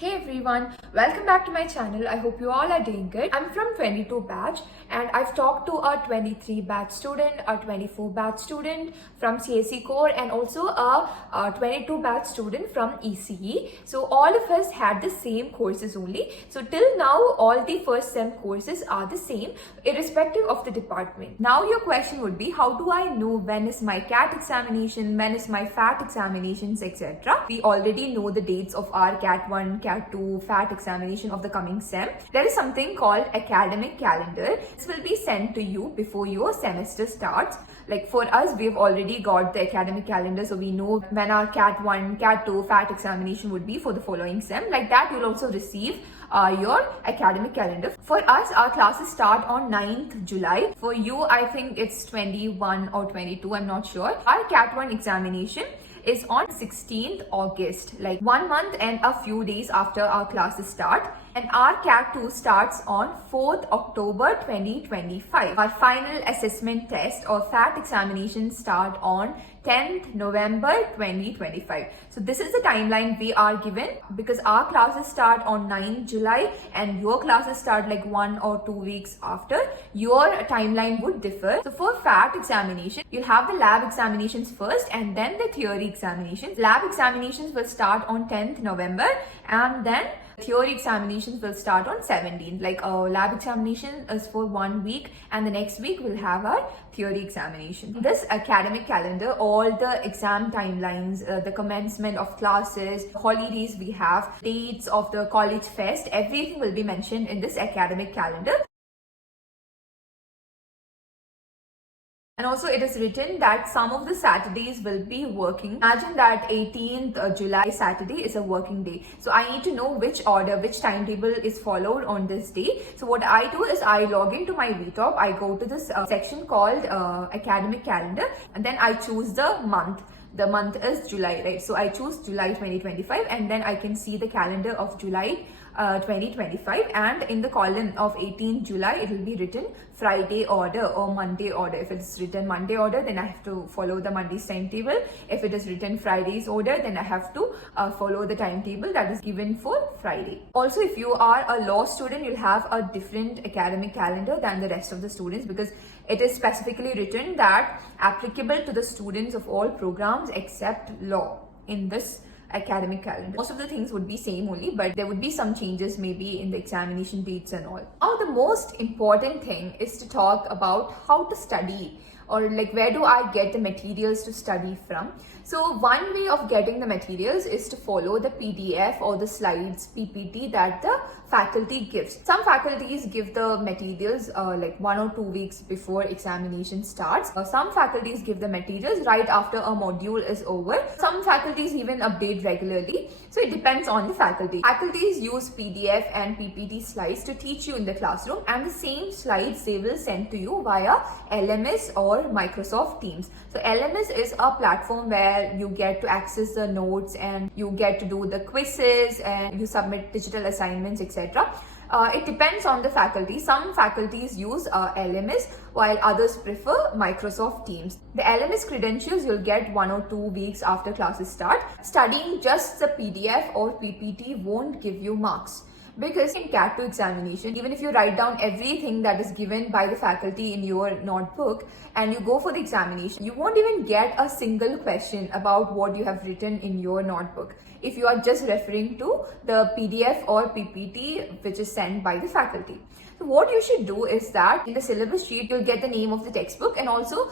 Hey everyone, welcome back to my channel. I hope you all are doing good. I'm from 22 batch and I've talked to a 23 batch student, a 24 batch student from CSE core and also a 22 batch student from ECE. So all of us had the same courses only. So till now all the first sem courses are the same irrespective of the department. Now your question would be, how do I know when is my CAT examination, when is my FAT examinations, etc. We already know the dates of our CAT 1, CAT 2, FAT examination of the coming sem. There is something called academic calendar. This will be sent to you before your semester starts. Like for us, we've already got the academic calendar, so we know when our CAT 1, CAT 2, FAT examination would be for the following sem. Like that, you'll also receive your academic calendar. For us, our classes start on 9th July. For you, I think it's 21 or 22, I'm not sure. Our CAT 1 examination is on 16th August, like 1 month and a few days after our classes start. And our CAT 2 starts on 4th October 2025. Our final assessment test or FAT examinations start on 10th November 2025. So this is the timeline we are given because our classes start on 9th July and your classes start like 1 or 2 weeks after. Your timeline would differ. So for FAT examination, you'll have the lab examinations first and then the theory examinations. Lab examinations will start on 10th November and then theory examinations will start on 17th. Like lab examination is for 1 week and the next week we'll have our theory examination. This academic calendar, all the exam timelines, the commencement of classes, holidays we have, dates of the college fest, everything will be mentioned in this academic calendar. And also it is written that some of the Saturdays will be working. Imagine that 18th July Saturday is a working day. So I need to know which order, which timetable is followed on this day. So what I do is I log into my VTop. I go to this section called academic calendar and then I choose the month. The month is July, right? So I choose July 2025 and then I can see the calendar of July 2025, and in the column of 18th July it will be written Friday order or Monday order. If it's written Monday order, then I have to follow the Monday's timetable. If it is written Friday's order, then I have to follow the timetable that is given for Friday. Also, if you are a law student, you'll have a different academic calendar than the rest of the students because it is specifically written that applicable to the students of all programs except law in this academic calendar. Most of the things would be same only, but there would be some changes maybe in the examination dates and all. Now the most important thing is to talk about how to study, or like where do I get the materials to study from. So one way of getting the materials is to follow the PDF or the slides PPT that the faculty gives. Some faculties give the materials like 1 or 2 weeks before examination starts. Some faculties give the materials right after a module is over. Some faculties even update regularly. So it depends on the faculty. Faculties use PDF and PPT slides to teach you in the classroom, and the same slides they will send to you via LMS or Microsoft Teams. So LMS is a platform where you get to access the notes and you get to do the quizzes and you submit digital assignments, etc. It depends on the faculty. Some faculties use LMS while others prefer Microsoft Teams. The LMS credentials you'll get 1 or 2 weeks after classes start. Studying just the PDF or PPT won't give you marks. Because in CAT 2 examination, even if you write down everything that is given by the faculty in your notebook and you go for the examination, you won't even get a single question about what you have written in your notebook if you are just referring to the PDF or PPT which is sent by the faculty. So what you should do is that in the syllabus sheet, you'll get the name of the textbook, and also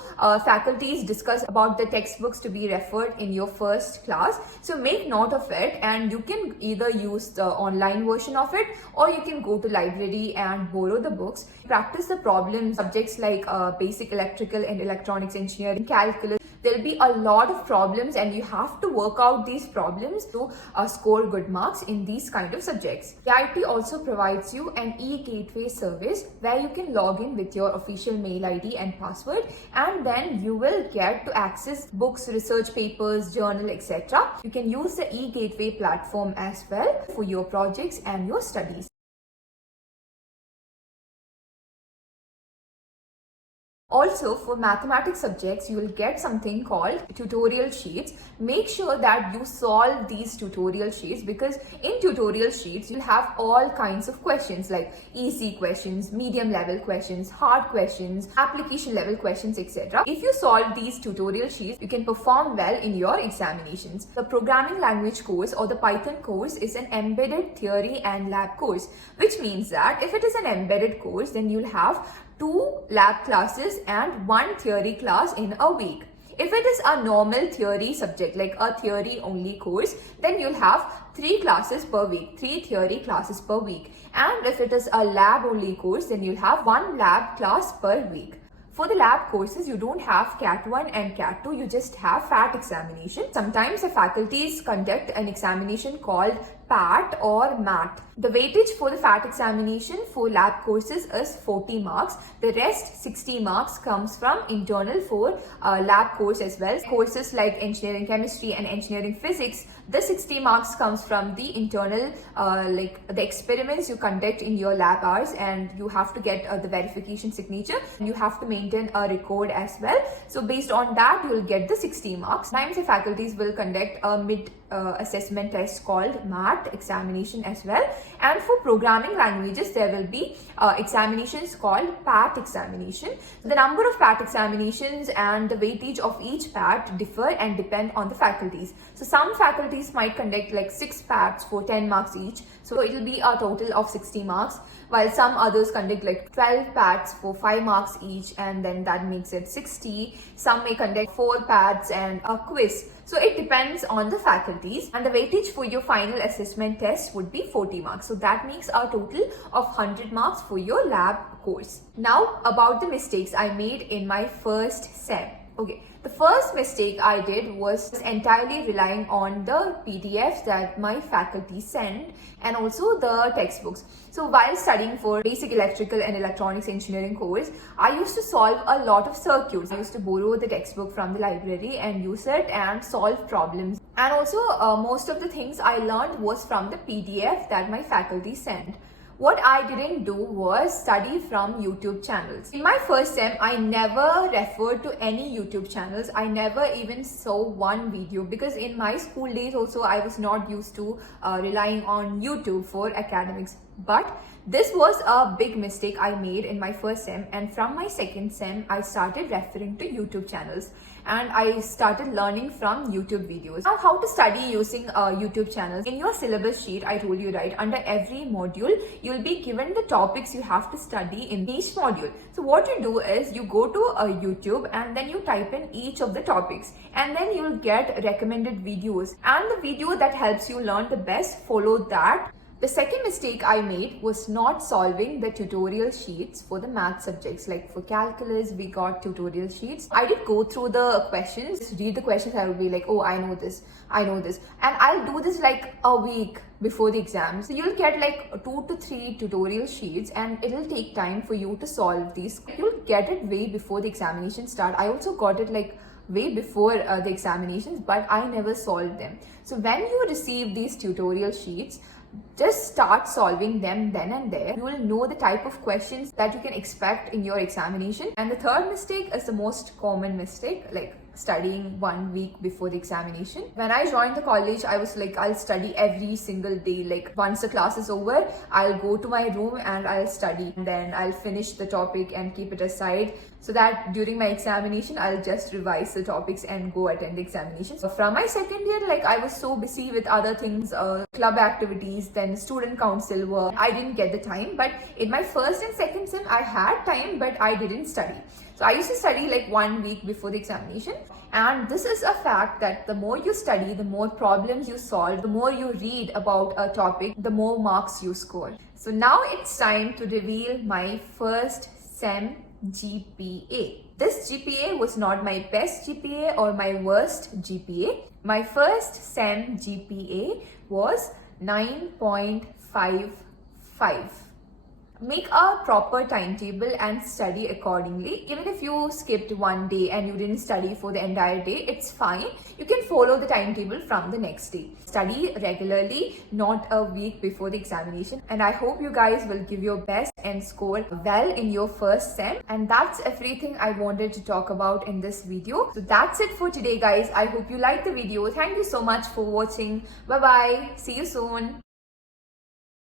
faculties discuss about the textbooks to be referred in your first class. So make note of it, and you can either use the online version of it or you can go to library and borrow the books. Practice the problems, subjects like basic electrical and electronics engineering, calculus. There'll be a lot of problems and you have to work out these problems to score good marks in these kind of subjects. VIT also provides you an e-gateway service where you can log in with your official mail ID and password, and then you will get to access books, research papers, journal, etc. You can use the e-gateway platform as well for your projects and your studies. Also, for mathematics subjects, you will get something called tutorial sheets. Make sure that you solve these tutorial sheets, because in tutorial sheets, you'll have all kinds of questions like easy questions, medium level questions, hard questions, application level questions, etc. If you solve these tutorial sheets, you can perform well in your examinations. The programming language course or the Python course is an embedded theory and lab course, which means that if it is an embedded course, then you'll have 2 lab classes and 1 theory class in a week. If it is a normal theory subject, like a theory only course, then you'll have 3 classes per week, 3 theory classes per week. And if it is a lab only course, then you'll have 1 lab class per week. For the lab courses, you don't have CAT 1 and CAT 2, you just have FAT examination. Sometimes the faculties conduct an examination called PAT or MAT. The weightage for the FAT examination for lab courses is 40 marks. The rest 60 marks comes from internal for lab course as well. Courses like engineering chemistry and engineering physics, the 60 marks comes from the internal like the experiments you conduct in your lab hours, and you have to get the verification signature. You have to maintain a record as well. So based on that, you will get the 60 marks. Sometimes the faculties will conduct a mid assessment test called MAT examination as well. And for programming languages, there will be examinations called PAT examination. The number of PAT examinations and the weightage of each PAT differ and depend on the faculties. So some faculties might conduct like 6 PATs for 10 marks each. So it will be a total of 60 marks, while some others conduct like 12 PATs for 5 marks each, and then that makes it 60. Some may conduct 4 PATs and a quiz. So it depends on the faculties, and the weightage for your final assessment test would be 40 marks. So that makes a total of 100 marks for your lab course. Now about the mistakes I made in my first sem. Okay, the first mistake I did was entirely relying on the PDFs that my faculty sent and also the textbooks. So while studying for basic electrical and electronics engineering course, I used to solve a lot of circuits. I used to borrow the textbook from the library and use it and solve problems. And also most of the things I learned was from the PDF that my faculty sent. What I didn't do was study from YouTube channels. In my first sem, I never referred to any YouTube channels. I never even saw one video, because in my school days also I was not used to relying on YouTube for academics. But this was a big mistake I made in my first sem, and from my second sem, I started referring to YouTube channels and I started learning from YouTube videos. Now, how to study using YouTube channels. In your syllabus sheet, I told you, right, under every module, you'll be given the topics you have to study in each module. So what you do is you go to YouTube and then you type in each of the topics, and then you'll get recommended videos, and the video that helps you learn the best, follow that. The second mistake I made was not solving the tutorial sheets for the math subjects. Like for calculus, we got tutorial sheets. I did go through the questions, read the questions. I would be like, oh, I know this. And I'll do this like a week before the exam. So you'll get like 2 to 3 tutorial sheets, and it'll take time for you to solve these. You'll get it way before the examination start. I also got it like way before the examinations, but I never solved them. So when you receive these tutorial sheets, just start solving them then and there. You will know the type of questions that you can expect in your examination. And the third mistake is the most common mistake, like studying 1 week before the examination. When I joined the college, I was like, I'll study every single day. Like once the class is over, I'll go to my room and I'll study. And then I'll finish the topic and keep it aside, so that during my examination, I'll just revise the topics and go attend the examination. So from my second year, like I was so busy with other things, club activities, then student council work, I didn't get the time. But in my first and second sem, I had time, but I didn't study. So I used to study like 1 week before the examination. And this is a fact that the more you study, the more problems you solve, the more you read about a topic, the more marks you score. So now it's time to reveal my first sem GPA. This GPA was not my best GPA or my worst GPA. My first sem GPA was 9.55. make a proper timetable and study accordingly. Even if you skipped one day and you didn't study for the entire day, it's fine. You can follow the timetable from the next day. Study regularly, not a week before the examination. And I hope you guys will give your best and score well in your first sem. And that's everything I wanted to talk about in this video. So that's it for today, guys. I hope you liked the video. Thank you so much for watching. Bye bye. See you soon.